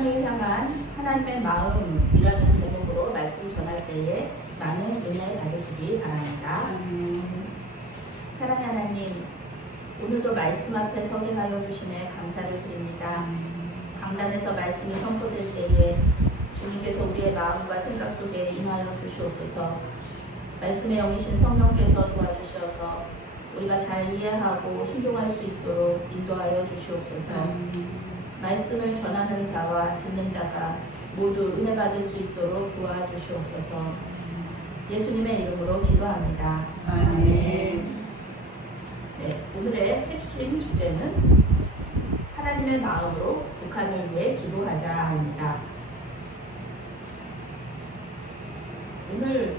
사람을 향한 하나님의 마음이라는 제목으로 말씀 전할 때에 많은 은혜 받으시기 바랍니다. 사랑의 하나님, 오늘도 말씀 앞에 서게 하여 주심에 감사를 드립니다. 강단에서 말씀이 선포될 때에 주님께서 우리의 마음과 생각 속에 임하여 주시옵소서. 말씀의 영이신 성령께서 도와주셔서 우리가 잘 이해하고 순종할 수 있도록 인도하여 주시옵소서. 말씀을 전하는 자와 듣는 자가 모두 은혜 받을 수 있도록 도와주시옵소서. 예수님의 이름으로 기도합니다. 아멘. 네, 오늘의 핵심 주제는 하나님의 마음으로 북한을 위해 기도하자입니다. 오늘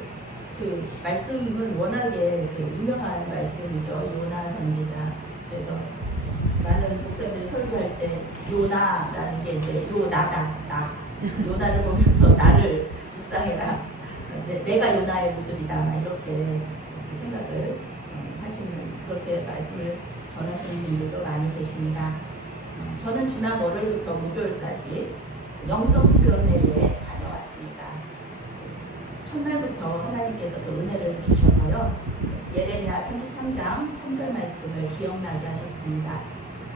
그 말씀은 워낙에 유명한 말씀이죠. 요나 선지자. 그래서 많은 목사님들이 설교할 때 요나라는 게 이제 요나다, 나. 요나를 보면서 나를 묵상해라. 내가 요나의 모습이다. 이렇게 생각을 하시는, 그렇게 말씀을 전하시는 분들도 많이 계십니다. 저는 지난 월요일부터 목요일까지 영성 수련회에 다녀왔습니다. 첫날부터 하나님께서 또 은혜를 주셔서요. 예레미야 33장 3절 말씀을 기억나게 하셨습니다.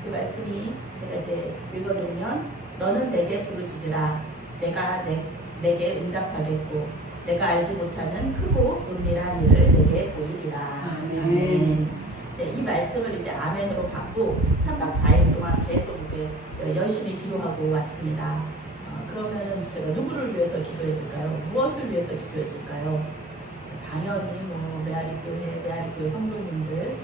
그 말씀이 제가 이제 읽어드리면 너는 내게 부르짖으라 내가 내게 응답하겠고 내가 알지 못하는 크고 은밀한 일을 내게 보이리라. 아멘. 네, 이 말씀을 이제 아멘으로 받고 3박 4일 동안 계속 이제 열심히 기도하고 왔습니다. 그러면은 제가 누구를 위해서 기도했을까요? 무엇을 위해서 기도했을까요? 당연히 뭐 메아리교회 성도님들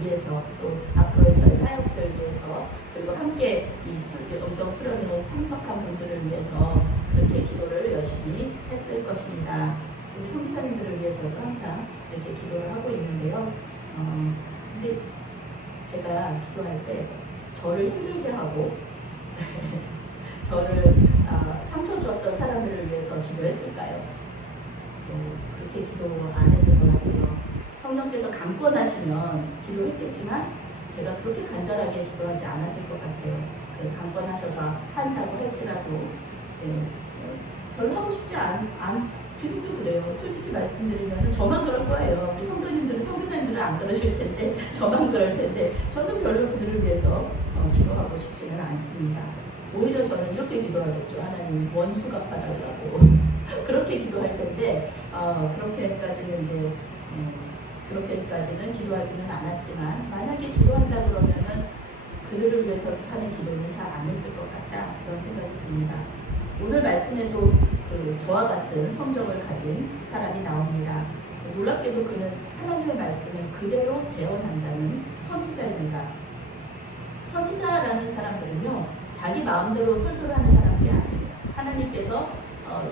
위해서, 또 앞으로의 저희 사역들 위해서, 그리고 함께 이 영성 수련회에 참석한 분들을 위해서 그렇게 기도를 열심히 했을 것입니다. 우리 선교사님들을 위해서도 항상 이렇게 기도를 하고 있는데요. 근데 제가 기도할 때 저를 힘들게 하고 저를 상처 주었던 사람들을 위해서 기도했을까요? 그렇게 기도 안 했던 것 같아요. 성령께서 강권하시면 기도했겠지만 제가 그렇게 간절하게 기도하지 않았을 것 같아요. 강권하셔서 한다고 할지라도 별로 하고 싶지 지금도 그래요. 솔직히 말씀드리면 저만 그럴 거예요. 우리 성도님들은, 선교사님들은 안 그러실 텐데 저만 그럴 텐데 저는 별로 그들을 위해서 기도하고 싶지는 않습니다. 오히려 저는 이렇게 기도하겠죠. 하나님 원수 갚아달라고 그렇게 기도할 텐데 그렇게까지는 이제 그렇게까지는 기도하지는 않았지만, 만약에 기도한다 그러면은 그들을 위해서 하는 기도는 잘 안 했을 것 같다, 그런 생각이 듭니다. 오늘 말씀에도 저와 같은 성적을 가진 사람이 나옵니다. 놀랍게도 그는 하나님의 말씀을 그대로 대언한다는 선지자입니다. 선지자라는 사람들은요, 자기 마음대로 설교를 하는 사람들이 아니에요. 하나님께서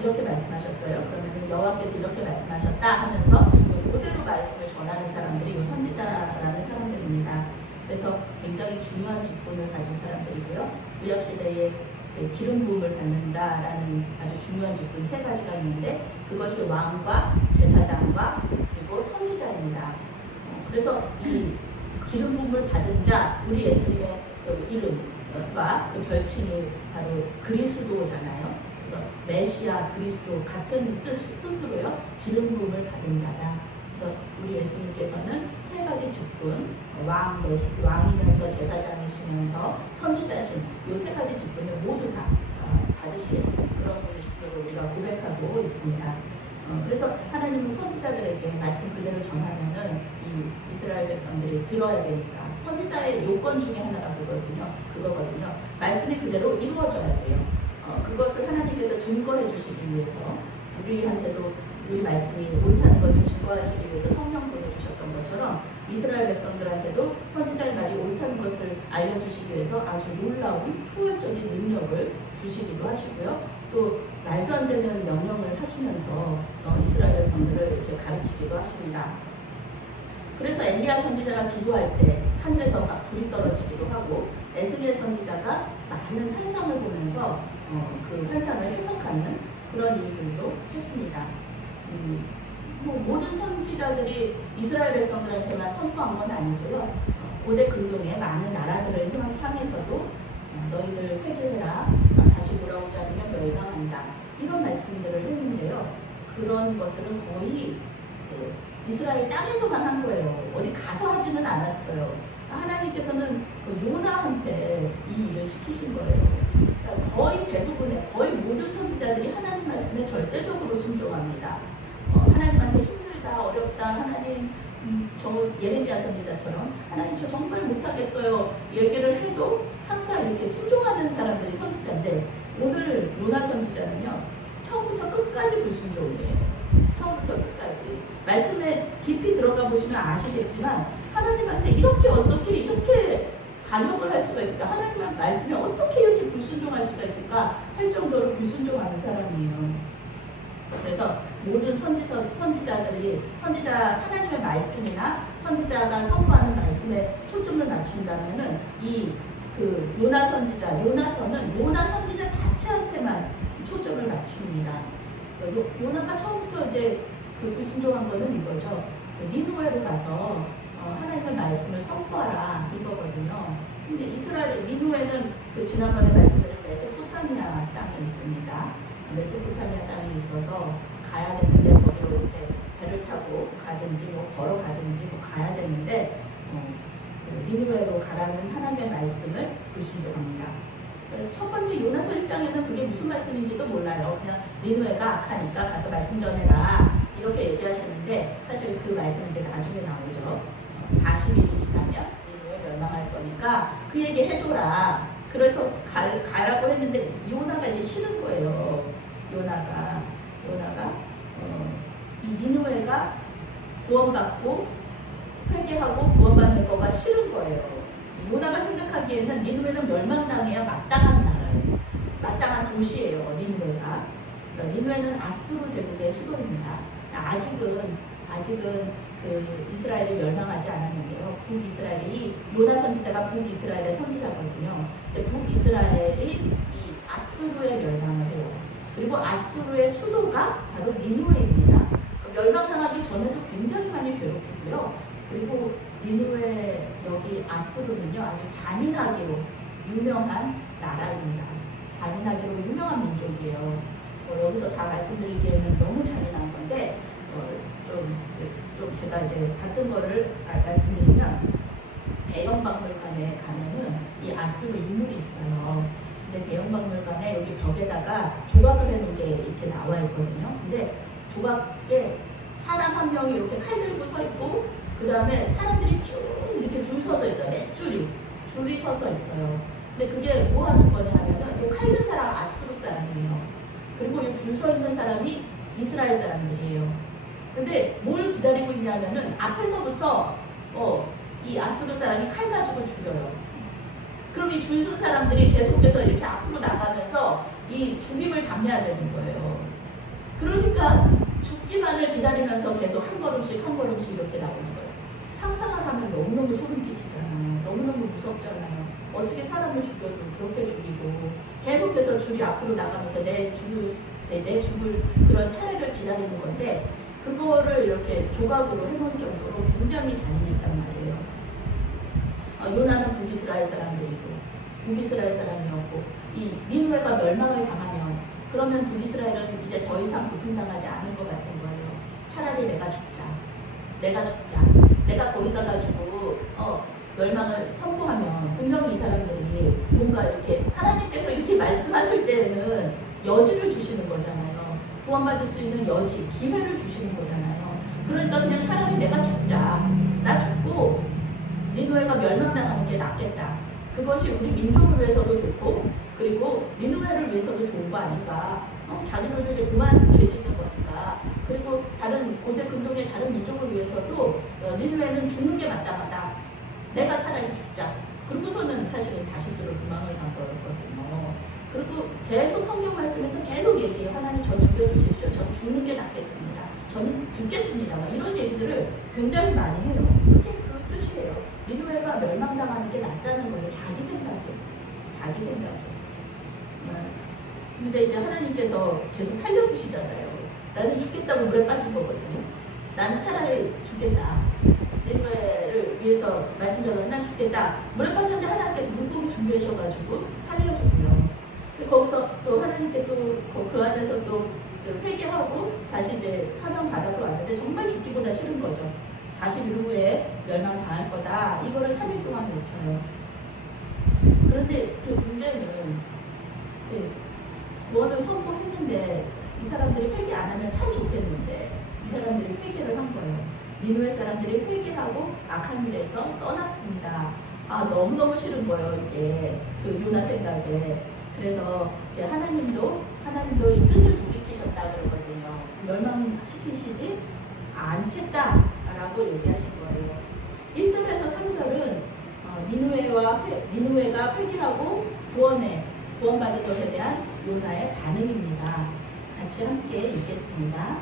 이렇게 말씀하셨어요. 그러면 여호와께서 이렇게 말씀하셨다 하면서 그대로 말씀을 전하는 사람들이 이 선지자라는 사람들입니다. 그래서 굉장히 중요한 직분을 가진 사람들이고요. 구약시대에 기름 부음을 받는다라는 아주 중요한 직분 3가지가 있는데, 그것이 왕과 제사장과 그리고 선지자입니다. 그래서 이 기름 부음을 받은 자, 우리 예수님의 그 이름과 그 별칭이 바로 그리스도잖아요. 그래서 메시아, 그리스도 같은 뜻으로요. 기름 부음을 받은 자다. 그래서 우리 예수님께서는 3가지 직분, 왕이면서 제사장이시면서 선지자신 이 3가지 직분을 모두 다 받으신 그런 분이시라고 우리가 고백하고 있습니다. 그래서 하나님은 선지자들에게 말씀 그대로 전하면은 이 이스라엘 백성들이 들어야 되니까, 선지자의 요건 중에 하나가 그거거든요. 말씀이 그대로 이루어져야 돼요. 그것을 하나님께서 증거해 주시기 위해서 우리한테도 우리 말씀이 옳다는 것을 증거하시기 위해서 성령 보내주셨던 것처럼, 이스라엘 백성들한테도 선지자의 말이 옳다는 것을 알려주시기 위해서 아주 놀라운 초월적인 능력을 주시기도 하시고요. 또 말도 안 되는 명령을 하시면서 이스라엘 백성들을 이렇게 가르치기도 하십니다. 그래서 엘리야 선지자가 기도할 때 하늘에서 막 불이 떨어지기도 하고, 에스겔 선지자가 많은 환상을 보면서 그 환상을 해석하는 그런 일들도 했습니다. 모든 선지자들이 이스라엘 백성들한테만 선포한 건 아니고요. 고대 근동의 많은 나라들을 향해서도 너희들 회개해라, 다시 다시 돌아오지 않으면 멸망한다. 이런 말씀들을 했는데요. 그런 것들은 거의 이제 이스라엘 땅에서만 한 거예요. 어디 가서 하지는 않았어요. 하나님께서는 그 요나한테 이 일을 시키신 거예요. 그러니까 거의 대부분의, 거의 모든 선지자들이 하나님 말씀에 절대적으로 순종합니다. 하나님한테 힘들다, 어렵다, 하나님, 저 예레미야 선지자처럼 하나님 저 정말 못하겠어요 얘기를 해도 항상 이렇게 순종하는 사람들이 선지자인데, 오늘 요나 선지자는요 처음부터 끝까지 불순종이에요. 처음부터 끝까지 말씀에 깊이 들어가 보시면 아시겠지만 하나님한테 이렇게 어떻게 이렇게 반역을 할 수가 있을까, 하나님의 말씀에 어떻게 이렇게 불순종할 수가 있을까 할 정도로 불순종하는 사람이에요. 그래서 모든 선지자들이 하나님의 말씀이나 선지자가 선포하는 말씀에 초점을 맞춘다면은 그 요나 요나서는 요나 선지자 자체한테만 초점을 맞춥니다. 요나가 처음부터 이제 그 불순종한 거는 이거죠. 니느웨로 가서 하나님의 말씀을 선포하라 이거거든요. 근데 이스라엘 니느웨는 그 지난번에 말씀드린 메소포타미아 땅에 있습니다. 메소포타미아 땅에 있어서 가야 되는데 거기로 이제 배를 타고 가든지 뭐 걸어가든지 뭐 가야 되는데 니느웨로 가라는 하나님의 말씀을 불순종합니다. 첫 번째 요나서 1장에는 그게 무슨 말씀인지도 몰라요. 그냥 니느웨가 악하니까 가서 말씀 전해라 이렇게 얘기하시는데, 사실 그 말씀은 이제 나중에 나오죠. 40일이 지나면 니느웨 멸망할 거니까 그 얘기 해줘라. 그래서 가라고 했는데 요나가 이제 싫은 거예요. 요나가 이 니느웨가 구원받고 회개하고 구원받는 거가 싫은 거예요. 요나가 생각하기에는 니느웨는 멸망당해야 마땅한 나라예요. 마땅한 도시예요. 니느웨가. 니느웨는 아수르 제국의 수도입니다. 아직은 그 이스라엘이 멸망하지 않았는데요. 북이스라엘이, 요나 선지자가 북이스라엘의 선지자거든요. 근데 북이스라엘이 이 아수르의 멸망을 해요. 그리고 아수르의 수도가 바로 니느웨입니다. 멸망당하기 전에도 굉장히 많이 괴롭혔고요. 그리고 니느웨 여기 아수르는요 아주 잔인하기로 유명한 나라입니다. 잔인하기로 유명한 민족이에요. 여기서 다 말씀드리기에는 너무 잔인한 건데 좀 제가 이제 봤던 거를 말씀드리면, 대형박물관에 가면은 이 아수르 유물이 있어요. 근데 대형박물관에 여기 벽에다가 조각을 해놓은 게 이렇게 나와 있거든요. 근데 조각에 사람 한 명이 이렇게 칼 들고 서 있고, 그 다음에 사람들이 쭉 이렇게 줄 서서 있어요. 몇 줄이 서서 있어요. 근데 그게 뭐 하는 거냐 하면은 이 칼 든 사람 아수르 사람이에요. 그리고 이 줄 서 있는 사람이 이스라엘 사람들이에요. 근데 뭘 기다리고 있냐면은 앞에서부터 이 아수르 사람이 칼 가지고 죽여요. 그럼 이 줄 선 사람들이 계속해서 이렇게 앞으로 나가면서 이 죽임을 당해야 되는 거예요. 그러니까 죽기만을 기다리면서 계속 한 걸음씩 이렇게 나오는 거예요. 상상을 하면 너무너무 소름 끼치잖아요. 너무너무 무섭잖아요. 어떻게 사람을 죽여서 그렇게 죽이고 계속해서 줄이 앞으로 나가면서 내 죽을 그런 차례를 기다리는 건데, 그거를 이렇게 조각으로 해놓은 정도로 굉장히 잔인했단 말이에요. 요나는 북이스라엘 사람이었고 이 니느웨가 멸망을 당하면 그러면 북이스라엘은 이제 더 이상 고통당하지 않을 것 같은 거예요. 차라리 내가 죽자. 내가 거기다 가지고 멸망을 선포하면 분명히 이 사람들이 뭔가 이렇게 하나님께서 이렇게 말씀하실 때에는 여지를 주시는 거잖아요. 구원받을 수 있는 여지, 기회를 주시는 거잖아요. 그러니까 그냥 차라리 내가 죽자. 나 죽고 니느웨가 멸망당하는 게 낫겠다. 그것이 우리 민족을 위해서도 좋고, 그리고 니느웨를 위해서도 좋은 거 아닌가. 자기들도 이제 그만 죄 짓는 거니까. 그리고 다른 고대 근동의 다른 민족을 위해서도 니느웨는 죽는 게 마땅하다. 내가 차라리 죽자. 그러고서는 사실은 다시스로 도망을 간 거였거든요. 그리고 계속 성경 말씀에서 계속 얘기해요. 하나님 저 죽여주십시오. 전 죽는 게 낫겠습니다. 저는 죽겠습니다. 이런 얘기들을 굉장히 많이 해요. 그게 그 뜻이에요. 니느웨가 멸망당하는 게 낫다는 거예요. 자기 생각에. 근데 이제 하나님께서 계속 살려주시잖아요. 나는 죽겠다고 물에 빠진 거거든요. 나는 차라리 죽겠다. 니느웨를 위해서 말씀 전하는 난 죽겠다. 물에 빠졌는데 하나님께서 물고기 준비하셔가지고 살려주세요. 거기서 또 하나님께 또 그 안에서 또 회개하고 다시 이제 사명 받아서 왔는데 정말 죽기보다 싫은 거죠. 40일 후에 멸망당할 거다. 이거를 3일 동안 외쳐요. 그런데 그 문제는 구원을 선포했는데 이 사람들이 회개 안 하면 참 좋겠는데 이 사람들이 회개를 한 거예요. 니느웨 사람들이 회개하고 악한 일에서 떠났습니다. 아, 너무너무 싫은 거예요. 이게 그 요나 생각에. 그래서 이제 하나님도 이 뜻을 돌이키셨다 그러거든요. 멸망시키시지 않겠다라고 얘기하신 거예요. 1절에서 3절은 니느웨가 회개하고 구원받은 것에 대한 요나의 반응입니다. 같이 함께 읽겠습니다.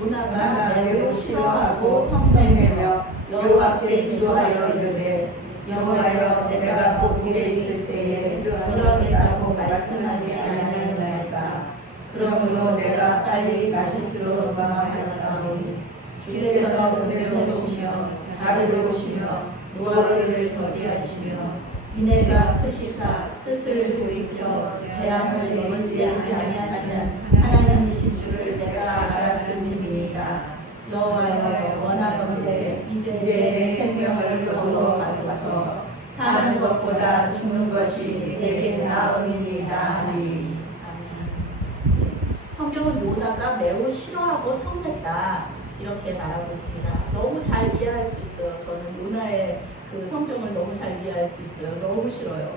요나가 매우 싫어하고 성내며 여호와 앞에 기도하여 이르되 여호와여 내가 고국에 있을 때에 이러하겠다고 말씀하지 아니하였나이까. 그러므로 내가 빨리 다시스로 도망하였사오니 주께서 은혜를 보시며 자비를 보시며 노하기를 더디하시며 이내가 크시사 뜻을 돌이켜 재앙을 내리지 아니하시는 하나님이신 줄을 내가 알았음이니이다. 여호와여 원하건대 이제 내 생명을 거두어 가소서. 사는 것보다 죽는 것이 내게 나음이니이다 하니. 성경은 요나가 매우 싫어하고 성냈다 이렇게 말하고 있습니다. 너무 잘 이해할 수 있어요. 저는 요나의 그 성경을 너무 잘 이해할 수 있어요. 너무 싫어요.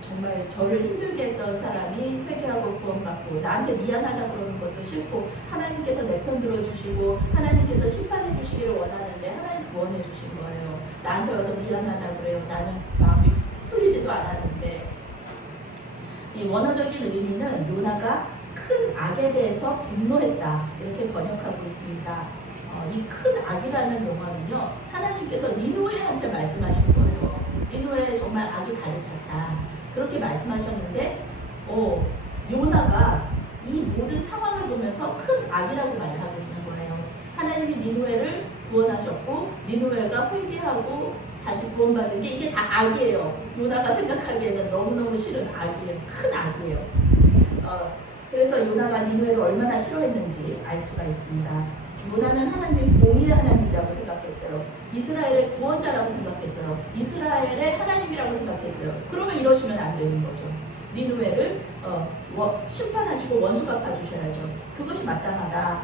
정말 저를 힘들게 했던 사람이 회개하고 구원받고 나한테 미안하다 그러는 것도 싫고 하나님께서 내 편 들어주시고 하나님께서 심판해 주시기를 원하는데 하나님 구원해 주신 거예요. 나한테 와서 미안하다 그래요. 나는 마음이 풀리지도 않았는데. 이 원어적인 의미는 요나가 큰 악에 대해서 분노했다 이렇게 번역하고 있습니다. 이 큰 악이라는 용어는요, 하나님께서 니느웨한테 말씀하신 거예요. 니느웨에 정말 악이 가득 찼다 그렇게 말씀하셨는데 요나가 이 모든 상황을 보면서 큰 악이라고 말하고 있는 거예요. 하나님이 니느웨를 구원하셨고 니느웨가 회개하고 다시 구원받은 게 이게 다 악이에요. 요나가 생각하기에는 너무너무 싫은 악이에요. 큰 악이에요. 그래서 요나가 니느웨를 얼마나 싫어했는지 알 수가 있습니다. 요나는 하나님의 공의의 하나님이라고 생각했어요. 이스라엘의 구원자라고 생각했어요. 이스라엘의 하나님이라고 생각했어요. 그러면 이러시면 안 되는 거죠. 니느웨를 심판하시고 원수 갚아주셔야죠. 그것이 마땅하다.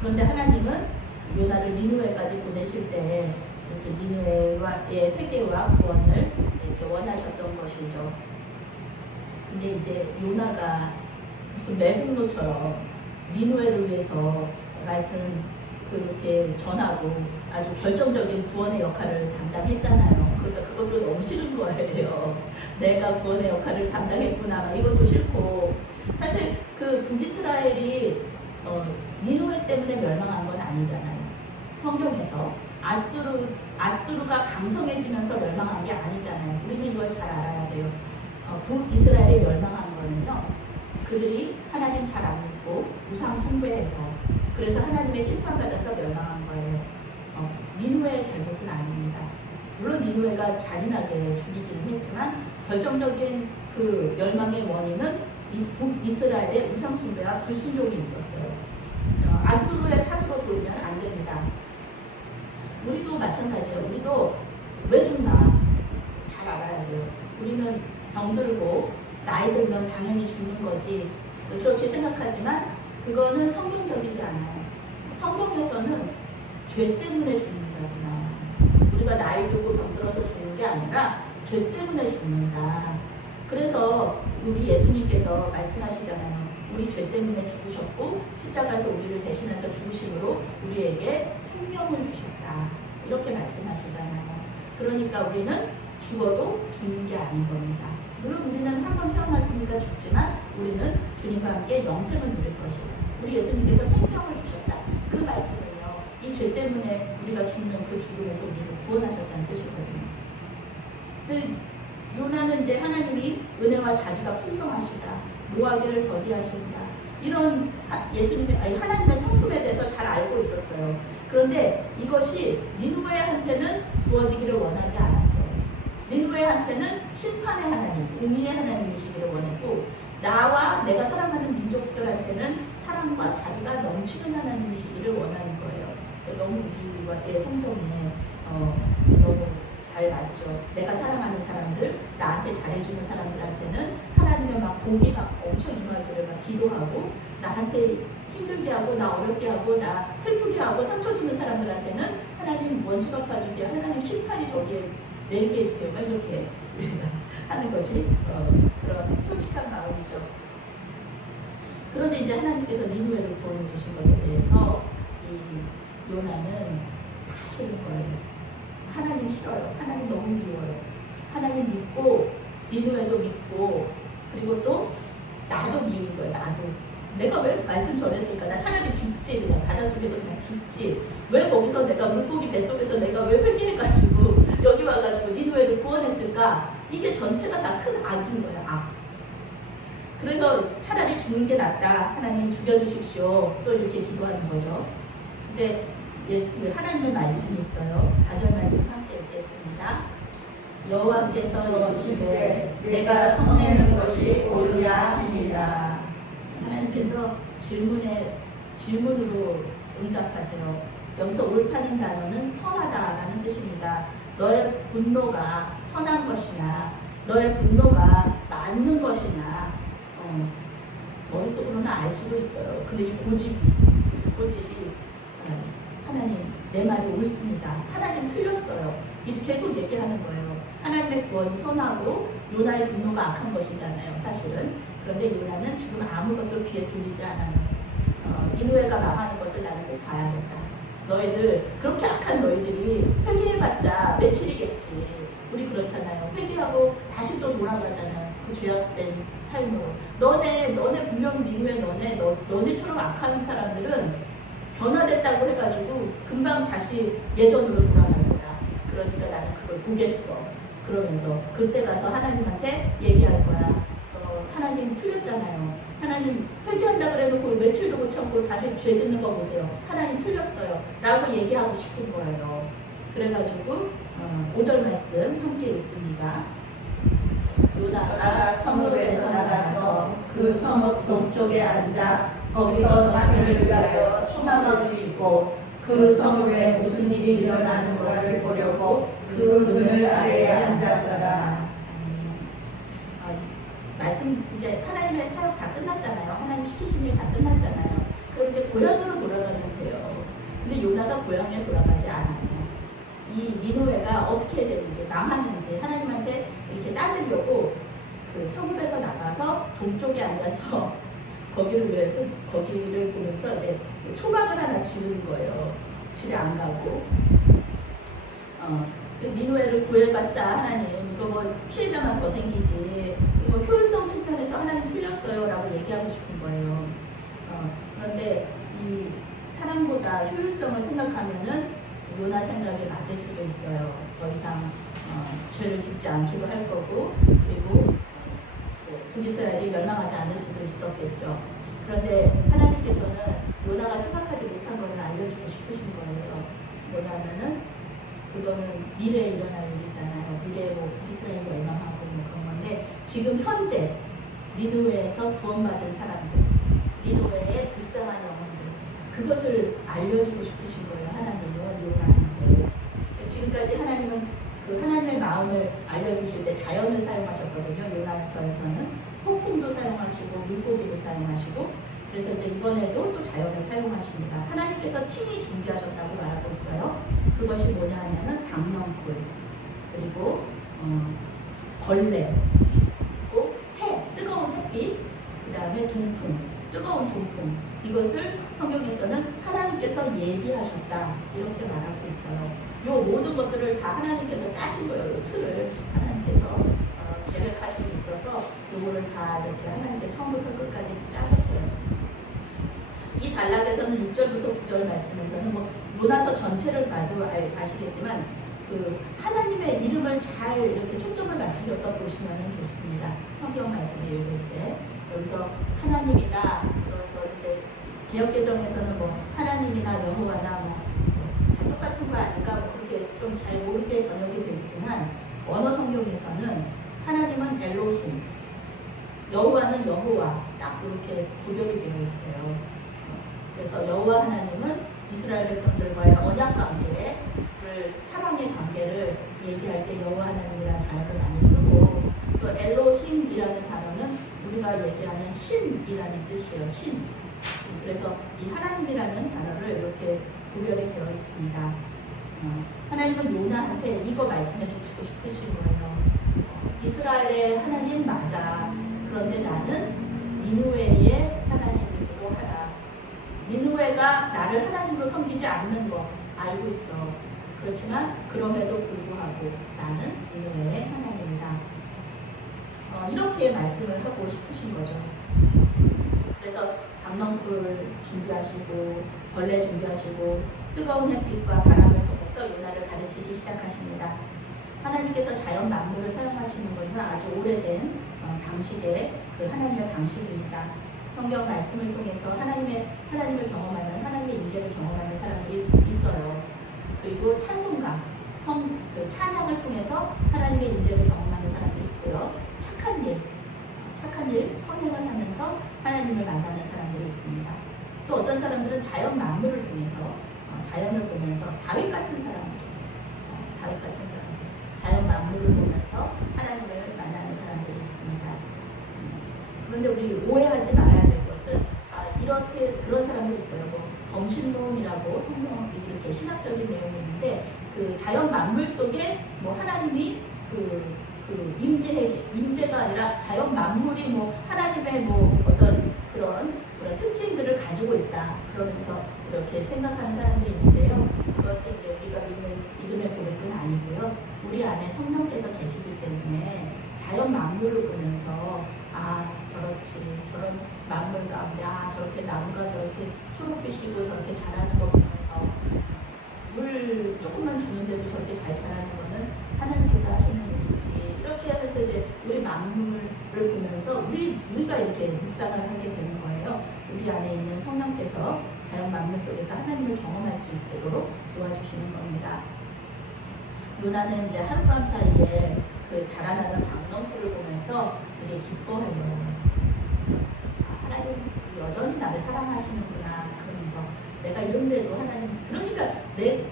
그런데 하나님은 요나를 니느웨까지 보내실 때 이렇게 니느웨의 회개와 구원을 이렇게 원하셨던 것이죠. 근데 이제 요나가 무슨 매국노처럼 니느웨를 위해서 말씀 그렇게 전하고 아주 결정적인 구원의 역할을 담당했잖아요. 그러니까 그것도 너무 싫은 거예요. 내가 구원의 역할을 담당했구나 이것도 싫고 사실 그 북이스라엘이 니느웨 때문에 멸망한 건 아니잖아요. 성경에서 아수르가 강성해지면서 멸망한 게 아니잖아요. 우리는 이걸 잘 알아야 돼요. 북이스라엘이 멸망한 거는요. 그들이 하나님 잘 안 믿고 우상 숭배해서 그래서 하나님의 심판받아서 멸망한 거예요. 니느웨의 잘못은 아닙니다. 물론 니느웨가 잔인하게 죽이기는 했지만 결정적인 그 멸망의 원인은 북이스라엘의 우상 숭배와 불순종이 있었어요. 아수르의 탓으로 돌면 안 됩니다. 우리도 마찬가지예요. 우리도 왜 죽나 잘 알아야 돼요. 우리는 병들고 나이 들면 당연히 죽는 거지 그렇게 생각하지만 그거는 성경적이지 않아요. 성경에서는 죄 때문에 죽는다구나. 우리가 나이 들고 병들어서 죽는 게 아니라 죄 때문에 죽는다. 그래서 우리 예수님께서 말씀하시잖아요. 우리 죄 때문에 죽으셨고 십자가에서 우리를 대신해서 죽으심으로 우리에게 생명을 주셨다. 이렇게 말씀하시잖아요. 그러니까 우리는 죽어도 죽는 게 아닌 겁니다. 물론 우리는 한 번 태어났으니까 죽지만 우리는 주님과 함께 영생을 누릴 것이다. 우리 예수님께서 생명을 주셨다. 그 말씀은요. 이 죄 때문에 우리가 죽는 그 죽음에서 우리를 구원하셨다는 뜻이거든요. 근데 요나는 이제 하나님이 은혜와 자비가 풍성하시다. 노하기를 더디하신다. 이런 하나님의 성품에 대해서 잘 알고 있었어요. 그런데 이것이 니느웨한테는 부어지기를 원하지 않았어요. 니느웨한테는 심판 평안의 하나님, 공의의 하나님이시기를 원했고 나와 내가 사랑하는 민족들한테는 사랑과 자비가 넘치는 하나님이시기를 원하는 거예요. 너무 우리의 성경에 너무 잘 맞죠. 내가 사랑하는 사람들, 나한테 잘해주는 사람들한테는 하나님의 막 복이 막 엄청 임하기를 막 기도하고 나한테 힘들게 하고 나 어렵게 하고 나 슬프게 하고 상처 주는 사람들한테는 하나님 원수 갚아주세요. 하나님 심판이 저기에 내게 해주세요. 막 이렇게 하는 것이 그런 솔직한 마음이죠. 그런데 이제 하나님께서 니느웨를 구원해 주신 것에 대해서 이 요나는 다 싫은 거예요. 하나님 싫어요. 하나님 너무 미워요. 하나님 믿고 니느웨도 믿고 그리고 또 나도 미운 거예요. 나도. 내가 왜 말씀 전했을까? 나 차라리 죽지. 그냥 바닷속에서 그냥 죽지. 왜 거기서 내가 물고기 뱃속에서 내가 왜 회개해가지고 여기 와가지고 니느웨를 구원했을까? 이게 전체가 다 큰 악인 거예요. 악. 그래서 차라리 죽는 게 낫다. 하나님 죽여주십시오. 또 이렇게 기도하는 거죠. 근데 하나님의 말씀이 있어요. 4절 말씀 함께 읽겠습니다. 여호와께서 이르시되 내가 성내는 것이 옳으냐 하시니라. 하나님께서 질문으로 응답하세요. 여기서 옳다는 단어는 선하다라는 뜻입니다. 너의 분노가 선한 것이냐, 너의 분노가 맞는 것이냐, 머릿속으로는 알 수도 있어요. 근데 이 고집이 하나님 내 말이 옳습니다. 하나님 틀렸어요. 이렇게 계속 얘기하는 거예요. 하나님의 구원이 선하고 요나의 분노가 악한 것이잖아요. 사실은. 그런데 요나는 지금 아무것도 귀에 들리지 않아요. 니느웨가 망하는 것을 나는 꼭 봐야겠다. 너희들 그렇게 악한 너희들이 회개해봤자 며칠이겠지. 우리 그렇잖아요. 회개하고 다시 또 돌아가잖아요. 그 죄악된 삶으로. 너네 분명히 니느웨 너네처럼 악한 사람들은 변화됐다고 해가지고 금방 다시 예전으로 돌아갈 거야. 그러니까 나는 그걸 보겠어. 그러면서 그때 가서 하나님한테 얘기할 거야. 하나님 틀렸잖아요. 하나님 회개한다 그래놓고 며칠도 못 참고 다시 죄 짓는 거 보세요. 하나님 틀렸어요. 라고 얘기하고 싶은 거예요. 그래가지고 5절 말씀 함께 읽습니다. 요나가 성읍에서 나가서 그 성읍 동쪽에 앉아 거기서 자기를 위하여 초막을 짓고 그 성읍에 무슨 일이 일어나는 것을 보려고 그 그늘 아래에 앉았더라. 말씀 이제 하나님의 사역 다 끝났잖아요. 하나님 시키신 일 다 끝났잖아요. 그럼 이제 고향으로 돌아가면 돼요. 근데 요나가 고향에 돌아가지 않아요. 이 니느웨가 어떻게 해야 되는지 망하는지 하나님한테 이렇게 따지려고 그 성읍에서 나가서 동쪽에 앉아서 거기를 보면서 이제 초막을 하나 지는 거예요. 집에 안 가고 니느웨를 구해봤자 하나님 이거 뭐 피해자만 더 생기지 이거 효율성 측면에서 하나님 틀렸어요 라고 얘기하고 싶은 거예요. 그런데 이 사람보다 효율성을 생각하면은 요나 생각이 맞을 수도 있어요. 더 이상 죄를 짓지 않기로 할 거고 그리고 북이스라엘이 멸망하지 않을 수도 있었겠죠. 그런데 하나님께서는 요나가 생각하지 못한 것을 알려주고 싶으신 거예요. 뭐냐면은 그거는 미래에 일어날 일이잖아요. 미래에 뭐 북이스라엘이 멸망하고 뭐 그런 건데 지금 현재 니느웨에서 구원받은 사람들, 니느웨의 불쌍한 영혼들 그것을 알려주고 싶으신 거예요. 하나님은 요나한테. 지금까지 하나님은 그 하나님의 마음을 알려주실 때 자연을 사용하셨거든요. 요나서에서는 폭풍도 사용하시고 물고기도 사용하시고 그래서 이제 이번에도 또 자연을 사용하십니다. 하나님께서 친히 준비하셨다고 말하고 있어요. 그것이 뭐냐 하면은 강렁굴 그리고 벌레 그리고 뜨거운 햇빛 그 다음에 동풍 뜨거운 동풍 이것을 성경에서는 하나님께서 예비하셨다 이렇게 말하고 있어요. 이 모든 것들을 다 하나님께서 짜신 거예요. 이 틀을 하나님께서 계획하심이 있어서 이거를 다 이렇게 하나님께 처음부터 끝까지 짜셨어요. 이 단락에서는 6절부터 9절 말씀에서는 뭐 요나서 전체를 봐도 아시겠지만 그 하나님의 이름을 잘 이렇게 초점을 맞추셔서 보시면 좋습니다. 성경 말씀을 읽을 때 여기서 하나님이다 그런 이제 개역개정에서는 뭐 하나님이나 여호와나 뭐 다 똑같은 거 아닌가 뭐 그렇게 좀 잘 모르게 번역이 되지만 언어 성경에서는 하나님 하나님은 엘로힘, 여호와는 여호와, 딱 이렇게 구별이 되어 있어요. 그래서 여호와 하나님은 이스라엘 백성들과의 언약 관계를, 사랑의 관계를 얘기할 때 여호와 하나님이라는 단어를 많이 쓰고, 또 엘로힘이라는 단어는 우리가 얘기하는 신이라는 뜻이에요. 신. 그래서 이 하나님이라는 단어를 이렇게 구별이 되어 있습니다. 하나님은 요나한테 이거 말씀해 주시고 싶으신 거예요. 이스라엘의 하나님 맞아. 그런데 나는 니누웨의 하나님이기도 하다. 니누웨가 나를 하나님으로 섬기지 않는 거 알고 있어. 그렇지만 그럼에도 불구하고 나는 니누웨의 하나님이다. 이렇게 말씀을 하고 싶으신 거죠. 그래서 박넝쿨 준비하시고 벌레 준비하시고 뜨거운 햇빛과 바람을 통해서 요나를 가르치기 시작하십니다. 하나님께서 자연 만물을 사용하시는 것은 아주 오래된 방식의 그 하나님의 방식입니다. 성경 말씀을 통해서 하나님을 경험하는, 하나님의 인재를 경험하는 사람들이 있어요. 그리고 찬송가, 그 찬양을 통해서 하나님의 인재를 경험하는 사람들이 있고요. 착한 일, 선행을 하면서 하나님을 만나는 사람들이 있습니다. 또 어떤 사람들은 자연 만물을 통해서 자연을 보면서 다윗 같은 사람들이죠. 다윗 같은 사람들, 자연 만물을 보면서 하나님을 만나는 사람들이 있습니다. 그런데 우리 오해하지 말아야 될 것은 이렇게 그런 사람들이 있어요. 범신론이라고 성경 이렇게 신학적인 내용이 있는데 그 자연 만물 속에 하나님이 임재가 아니라 자연 만물이 하나님의 어떤 그런 특징들을 가지고 있다. 그러면서 이렇게 생각하는 사람들이 있는데요. 그것은 이제 우리가 믿는 믿음의 고백은 아니고요. 우리 안에 성령께서 계시기 때문에 자연 만물을 보면서 저렇지, 저런 만물 가운데 저렇게 나무가 저렇게 초록빛이고 저렇게 자라는 거 보면서 물 조금만 주는데도 저렇게 잘 자라는 거는 하나님께서 하시는 일이지. 이렇게 하면서 이제 우리 만물을 보면서 우리가 이렇게 묵상을 하게 되는 거예요. 우리 안에 있는 성령께서 자연 만물 속에서 하나님을 경험할 수 있도록 도와주시는 겁니다. 요나는 이제 하룻밤 사이에 그 자라나는 박넝쿨을 보면서 되게 기뻐해요. 그래서 하나님 여전히 나를 사랑하시는구나. 그러면서 내가 이런데도 그러니까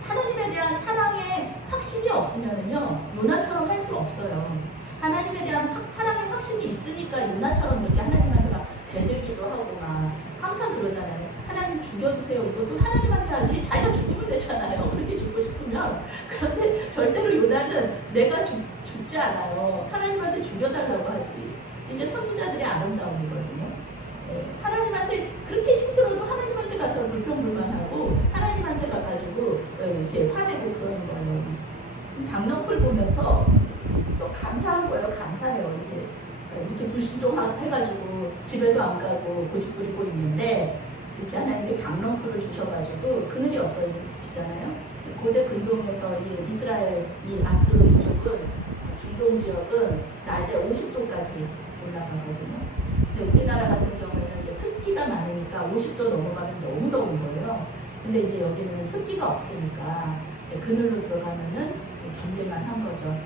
하나님에 대한 사랑의 확신이 없으면요 요나처럼 할 수 없어요. 하나님에 대한 사랑의 확신이 있으니까 요나처럼 이렇게 하나님한테 막 대들기도 하고 막 항상 그러잖아요. 하나님 죽여주세요. 이것도 하나님한테 하지 자기가 죽으면 되잖아요. 그렇게 죽고 싶으면. 그런데 절대로 요나는 내가 죽지 않아요. 하나님한테 죽여달라고 하지. 이게 선지자들의 아름다움이거든요. 하나님한테 그렇게 힘들어도 하나님한테 가서 불평불만하고 하나님한테 가가지고 이렇게 화내고 그러는 거예요. 박넝쿨 보면서 또 감사한 거예요. 감사해요. 이렇게 불순종해가지고 집에도 안 가고 고집 부리고 있는데 이렇게 하나님께 박넝쿨을 주셔가지고 그늘이 없어지잖아요. 고대 근동에서 이스라엘 아수르 쪽은 중동 지역은 낮에 50도까지 올라가거든요. 근데 우리나라 같은 경우에는 이제 습기가 많으니까 50도 넘어가면 너무 더운 거예요. 근데 이제 여기는 습기가 없으니까 이제 그늘로 들어가면은 견딜만 한 거죠.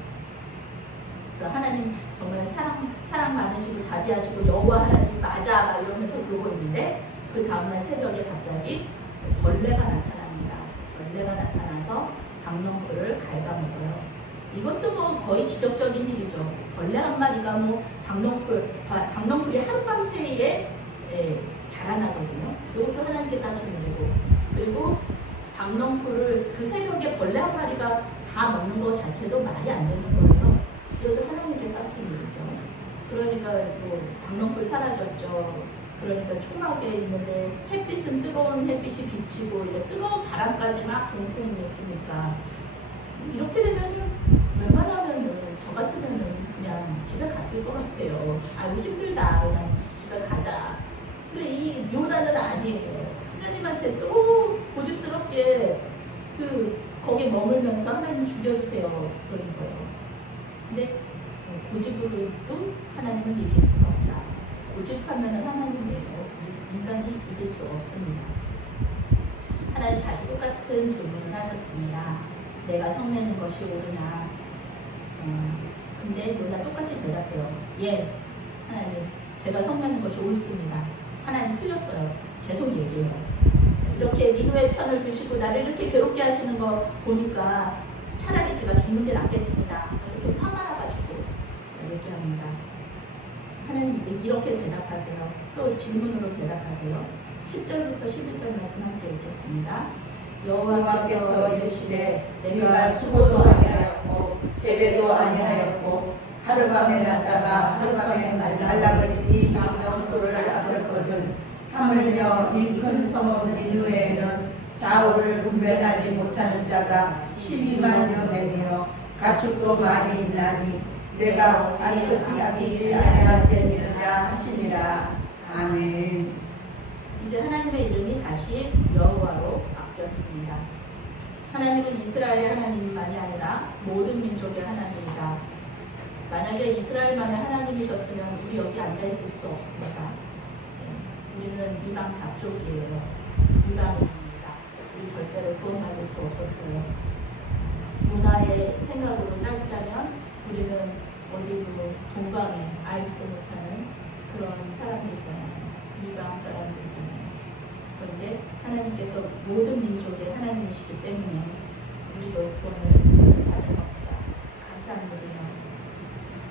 그러니까 하나님 정말 사랑 많으시고 자비하시고 여호와 하나님 맞아 막 이러면서 그러고 있는데 그 다음날 새벽에 갑자기 벌레가 나타납니다. 벌레가 나타나서 박넝쿨을 갉아먹어요. 이것도 거의 기적적인 일이죠. 벌레 한 마리가 박넝쿨이 하룻밤 사이에 자라나거든요. 이것도 하나님께서 하신 일이고, 그리고 박넝쿨을 그 새벽에 벌레 한 마리가 다 먹는 것 자체도 말이 안 되는 거예요. 이것도 하나님께서 하신 일이죠. 그러니까 박넝쿨 사라졌죠. 그러니까 초막에 있는데 햇빛은 뜨거운 햇빛이 비치고 이제 뜨거운 바람까지 막 동풍 내리니까 이렇게 되면 웬만하면 저 같으면 그냥 집에 갔을 것 같아요. 아주 힘들다. 그냥 집에 가자. 근데 이 요나는 아니에요. 하나님한테 또 고집스럽게 거기 머물면서 하나님 죽여주세요. 그러는 거예요. 근데 고집으로도 하나님을 이길 수가 없다. 고집하면 하나님이에요. 인간이 이길 수 없습니다. 하나님 다시 똑같은 질문을 하셨습니다. 내가 성내는 것이 옳으냐? 근데 요나 똑같이 대답해요. 예, 하나님, 제가 성내는 것이 옳습니다. 하나님 틀렸어요. 계속 얘기해요. 이렇게 니누의 편을 드시고 나를 이렇게 괴롭게 하시는 거 보니까 차라리 제가 죽는 게 낫겠습니다. 이렇게 화가 나가지고 얘기합니다. 하나님 이렇게 대답하세요. 또 질문으로 대답하세요. 10절부터 11절 말씀 함께 읽겠습니다. 여호와께서 이르시되 네가 수고도 아니하였고 재배도 아니하였고 하룻밤에 났다가 하룻밤에 말라버린 이 망명토를 아꼈거든. 하물며 이 큰 성읍 니느웨에는 좌우를 분별하지 못하는 자가 12만 명이며 가축도 많이 있나니 내가 살끝이 아끼지 아니할 때니라 하시니라. 아멘. 이제 하나님의 이름이 다시 여호와로 바뀌었습니다. 하나님은 이스라엘의 하나님만이 아니라 모든 민족의 하나님이다. 만약에 이스라엘만의 하나님이셨으면 우리 여기 앉아있을 수 없습니다. 우리는 이방 잡족이에요. 이방인입니다. 우리 절대로 구원받을 수 없었어요. 문화의 생각으로 따지자면 우리는 어디로 동방에 알지도 못하는 그런 사람들이잖아요. 이방 사람들이잖아요. 그런데 하나님께서 모든 민족의 하나님이시기 때문에 우리도 구원을 받을 겁니다. 감사한 일이요.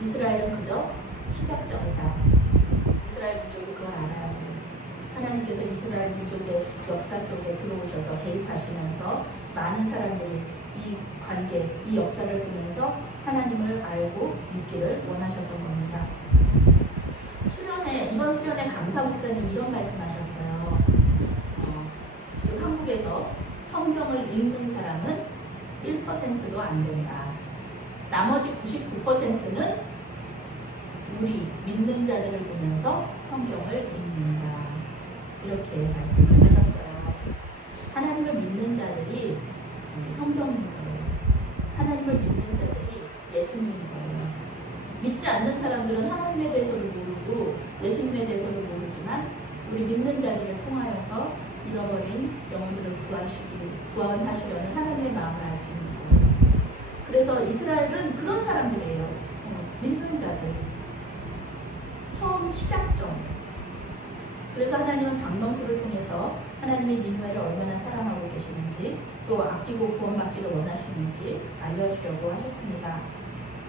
이스라엘은 그저 시작점이다. 이스라엘 민족이 그걸 알아야 돼요. 하나님께서 이스라엘 민족의 역사 속에 들어오셔서 개입하시면서 많은 사람들이 이 관계, 이 역사를 보면서 하나님을 알고 믿기를 원하셨던 겁니다. 이번 수련회 강사 목사님 이런 말씀하셨어요. 지금 한국에서 성경을 읽는 사람은 1%도 안 된다. 나머지 99%는 우리 믿는 자들을 보면서 성경을 읽는다. 이렇게 말씀을 하셨어요. 하나님을 믿는 자들이 성경인 거예요. 하나님을 믿는 자들이 예수님인 거예요. 믿지 않는 사람들은 하나님에 대해서도 모르고 예수님에 대해서도 모르지만 우리 믿는 자들을 통하여서 잃어버린 영혼들을 구원하시려는 하나님의 마음을 알 수 있는 거예요. 그래서 이스라엘은 그런 사람들이에요. 믿는 자들. 처음 시작점. 그래서 하나님은 방명표를 통해서 하나님의 니느웨를 얼마나 사랑하고 계시는지 또 아끼고 구원받기를 원하시는지 알려주려고 하셨습니다.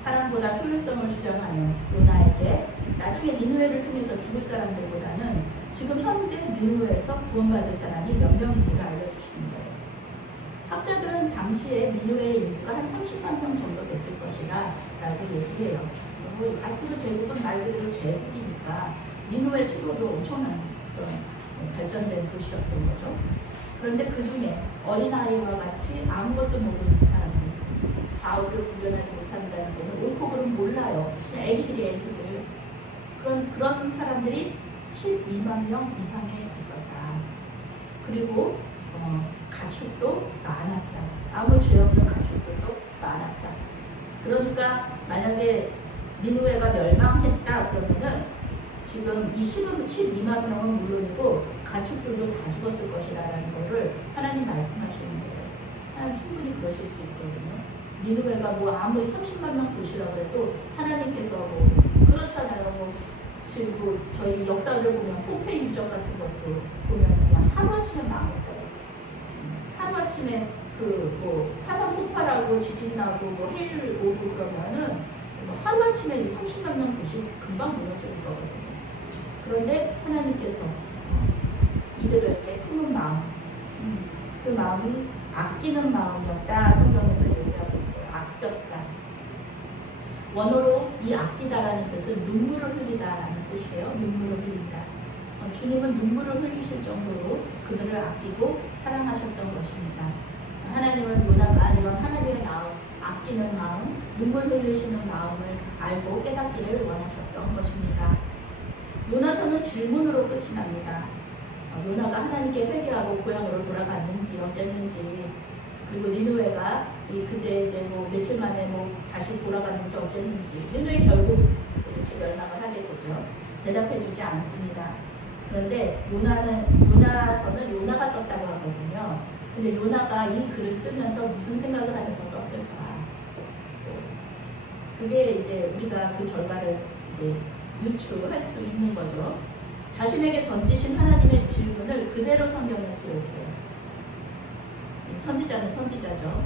사람보다 효율성을 주장하는 요나에게 나중에 니느웨를 통해서 죽을 사람들보다는 지금 현재 니느웨에서 구원받을 사람이 몇 명인지를 알려주시는 거예요. 학자들은 당시에 니느웨의 인구가 한 30만 명 정도 됐을 것이다 라고 얘기해요. 아수르 제국은 말 그대로 제국이니까 니느웨 수로도 엄청난 그런 발전된 도시였던 거죠. 그런데 그 중에 어린아이와 같이 아무것도 모르는 사람들, 좌우를 구별하지 못한다는 거는 옳고 그름 몰라요. 그냥 애기들. 그런 사람들이 12만 명 이상에 있었다. 그리고 가축도 많았다. 아무 죄 없는 가축들도 많았다. 그러니까 만약에 니느웨가 멸망했다 그러면은 지금 이 12만 명은 물론이고 가축들도 다 죽었을 것이라는 것을 하나님 말씀하시는 거예요. 하나님 충분히 그러실 수 있거든요. 니느웨가 뭐 아무리 30만 명 도시라고 해도 하나님께서 뭐 그렇잖아요. 그리고 저희 역사를 보면 포페이 유적 같은 것도 보면 그냥 하루아침에 망했다고. 하루아침에 그 뭐 화산 폭발하고 지진 나고 뭐 해일 오고 그러면은 뭐 하루아침에 30만 명 도시 금방 무너지는 거거든요. 그런데 하나님께서 이들을 이렇게 품은 마음, 그 마음이 아끼는 마음이었다. 성경에서 얘기하고 있어요. 아꼈다. 원어로 이 아끼다라는 뜻은 눈물을 흘리다라는 뜻이에요. 눈물을 흘린다. 주님은 눈물을 흘리실 정도로 그들을 아끼고 사랑하셨던 것입니다. 하나님은 요나가 이런 하나님의 마음, 아끼는 마음, 눈물 흘리시는 마음을 알고 깨닫기를 원하셨던 것입니다. 요나서는 질문으로 끝이 납니다. 요나가 하나님께 회개하고 고향으로 돌아갔는지 어쨌는지, 그리고 니느웨가 그때 이제 뭐 며칠 만에 뭐 다시 돌아갔는지 어쨌는지, 니느웨 결국 이렇게 멸망을 하게 되죠. 대답해주지 않습니다. 그런데 요나서는 요나가 썼다고 하거든요. 근데 요나가 이 글을 쓰면서 무슨 생각을 하면서 썼을까? 그게 이제 우리가 그 결과를 이제 유추할 수 있는 거죠. 자신에게 던지신 하나님의 질문을 그대로 성경에 기록해요. 선지자는 선지자죠.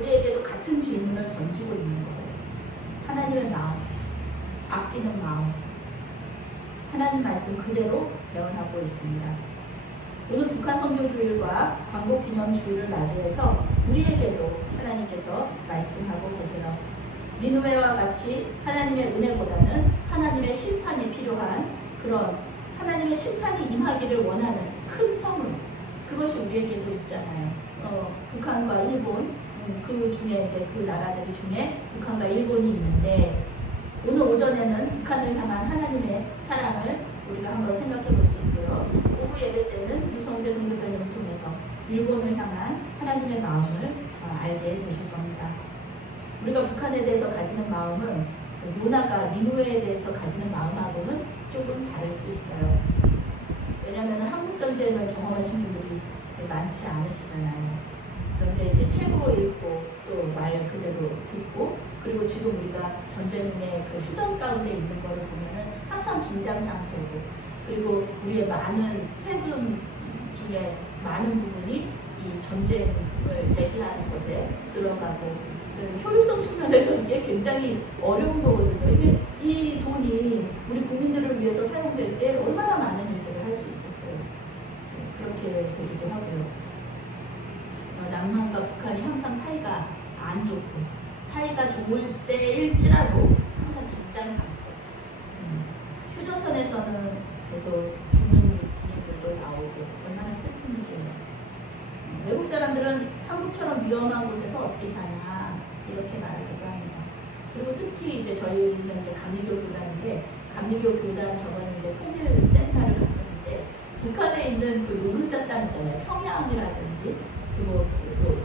우리에게도 같은 질문을 던지고 있는 거예요. 하나님의 마음, 아끼는 마음, 하나님 말씀 그대로 배언하고 있습니다. 오늘 북한 선교주일과 광복기념주일을 맞이해서 우리에게도 하나님께서 말씀하고 계세요. 니느웨와 같이 하나님의 은혜보다는 하나님의 심판이 필요한 그런 하나님의 심판이 임하기를 원하는 큰 성은 그것이 우리에게도 있잖아요. 북한과 일본 그 중에 이제 그 나라들 중에 북한과 일본이 있는데 오늘 오전에는 북한을 향한 하나님의 사랑을 우리가 한번 생각해 볼 수 있고요. 오후 예배 때는 유성재 선교사님을 통해서 일본을 향한 하나님의 마음을 알게 되실 겁니다. 우리가 북한에 대해서 가지는 마음은 요나가 니느웨에 대해서 가지는 마음하고는 조금 다를 수 있어요. 왜냐하면 한국전쟁을 경험하신 분들이 많지 않으시잖아요. 그런데 이제 책으로 읽고 또 말 그대로 듣고 그리고 지금 우리가 전쟁의 그 휴전 가운데 있는 거를 보면은 항상 긴장 상태고 그리고 우리의 많은 세금 중에 많은 부분이 이 전쟁을 대비하는 것에 들어가고 효율성 측면에서 이게 굉장히 어려운 거거든요. 이게 이 돈이 우리 국민들을 위해서 사용될 때 얼마나 많은 일들을 할 수 있겠어요. 그렇게 되기도 하고요. 남한과 북한이 항상 사이가 안 좋고 사이가 좋을 때일지라도 항상 긴장 상태. 휴전선에서는 계속 죽는 군인들도 나오고 얼마나 슬픈 일이에요. 외국 사람들은 한국처럼 위험한 곳에서 어떻게 사냐 이렇게 말하기도 합니다. 그리고 특히 이제 저희는 이제 감리교 교단인데 감리교 교단 저번에 이제 통일 세미나를 갔었는데 북한에 있는 그 노른자 땅 있잖아요. 평양이라든지 그리고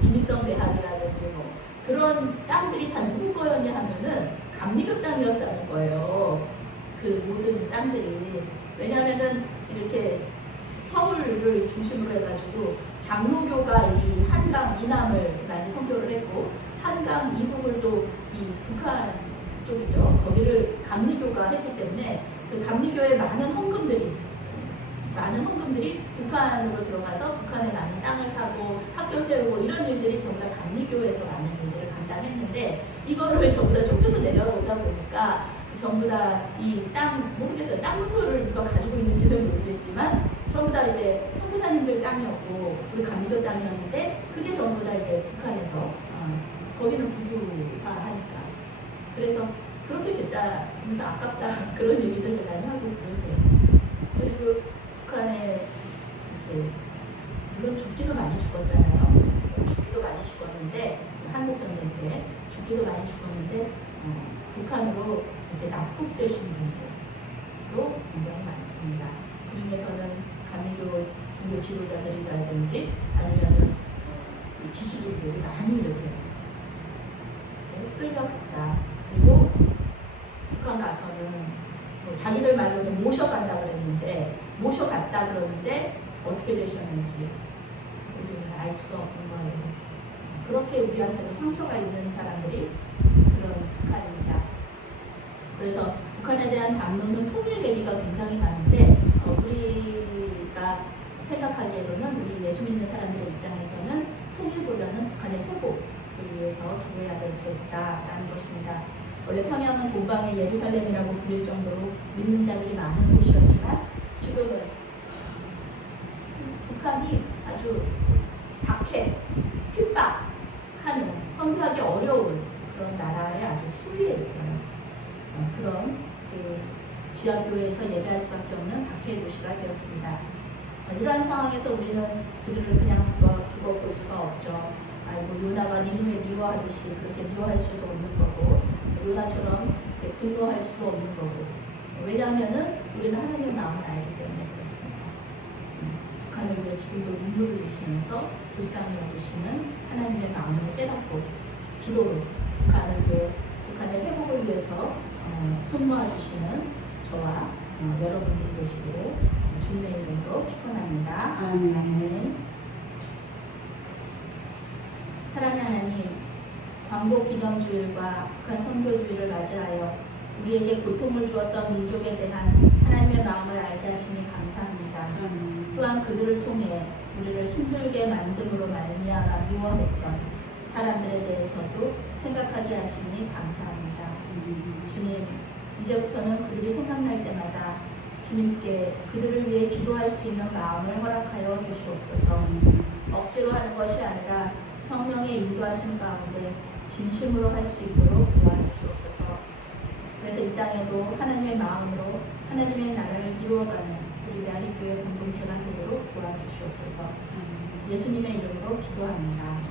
김일성 대학이라든지 뭐 그런 땅들이 다 누구 거였냐 하면은 감리교 땅이었다는 거예요. 그 모든 땅들이 왜냐하면은 이렇게 서울을 중심으로 해가지고 장로교가 이 한강 이남을 많이 선교를 했고 한강 이북을 또 이 북한 쪽이죠. 거기를 감리교가 했기 때문에 그 감리교의 많은 헌금들이 북한으로 들어가서 북한에 많은 땅을 사고 학교 세우고 이런 일들이 전부 다 감리교에서 많은 일들을 감당했는데 이거를 전부 다 쫓겨서 내려오다 보니까 전부 다 이 땅 모르겠어요. 땅 문서를 누가 가지고 있는지는 모르겠지만 전부 다 이제 선교사님들 땅이었고 우리 감리교 땅이었는데 그게 전부 다 이제 북한에서 거기는 국유화하니까 그래서 그렇게 됐다 하면서 아깝다 그런 얘기들을 많이 하고 그러세요. 그리고 북한에 이렇게 물론 죽기도 많이 죽었잖아요. 죽기도 많이 죽었는데 한국전쟁 때 죽기도 많이 죽었는데 북한으로 이렇게 납북되신 분들도 굉장히 많습니다. 그 중에서는 감리교 종교 지도자들이라든지 아니면은 지식인들이 많이 이렇게 끌려갔다. 그리고 북한 가서는 뭐 자기들 말로는 모셔간다 그랬는데 모셔갔다 그러는데 어떻게 되셨는지 우리는 알 수가 없는 거예요. 그렇게 우리한테도 상처가 있는 사람들이 그런 북한입니다. 그래서 북한에 대한 담론은 통일 얘기가 굉장히 많은데 우리가 생각하기에는 우리 예수 믿는 사람들의 입장에서는 통일보다는 북한의 회복을 위해서 기도해야 되겠다라는 것입니다. 원래 평양은 동방의 예루살렘이라고 불릴 정도로 믿는 자들이 많은 곳이었지만 지금은 북한이 아주 박해, 핍박하는 선교하기 어려운 그런 나라의 아주 수위에 있어요. 그런 그 지하교회에서 예배할 수밖에 없는 박해의 도시가 되었습니다. 이러한 상황에서 우리는 그들을 그냥 두고 볼 수가 없죠. 아이고 요나가 니느웨 미워하듯이 그렇게 미워할 수도 없는 거고 요나처럼 분노할 수도 없는 거고 왜냐하면은 우리는 하나님의 마음을 알기 때문에 그렇습니다. 북한을 위해 지금도 눈물을 흘리시면서 불쌍히 여기시는 하나님의 마음을 깨닫고 기도로 북한의 회복을 위해서 손모아 주시는 저와 여러분들이 되시기를 주님의 이름으로 축원합니다. 아멘. 사랑의 하나님, 광복 기념주일과 북한 선교주의를 맞이하여 우리에게 고통을 주었던 민족에 대한 하나님의 마음을 알게 하시니 감사합니다. 또한 그들을 통해 우리를 힘들게 만듦으로 말미암아 미워했던 사람들에 대해서도 생각하게 하시니 감사합니다. 주님, 이제부터는 그들이 생각날 때마다 주님께 그들을 위해 기도할 수 있는 마음을 허락하여 주시옵소서. 억지로 하는 것이 아니라 성령의 인도하심 가운데 진심으로 할 수 있도록 도와주시옵소서. 그래서 이 땅에도 하나님의 마음으로 하나님의 나라를 이루어가는 우리 메아리교회 공동체가 되도록 도와주시옵소서. 예수님의 이름으로 기도합니다.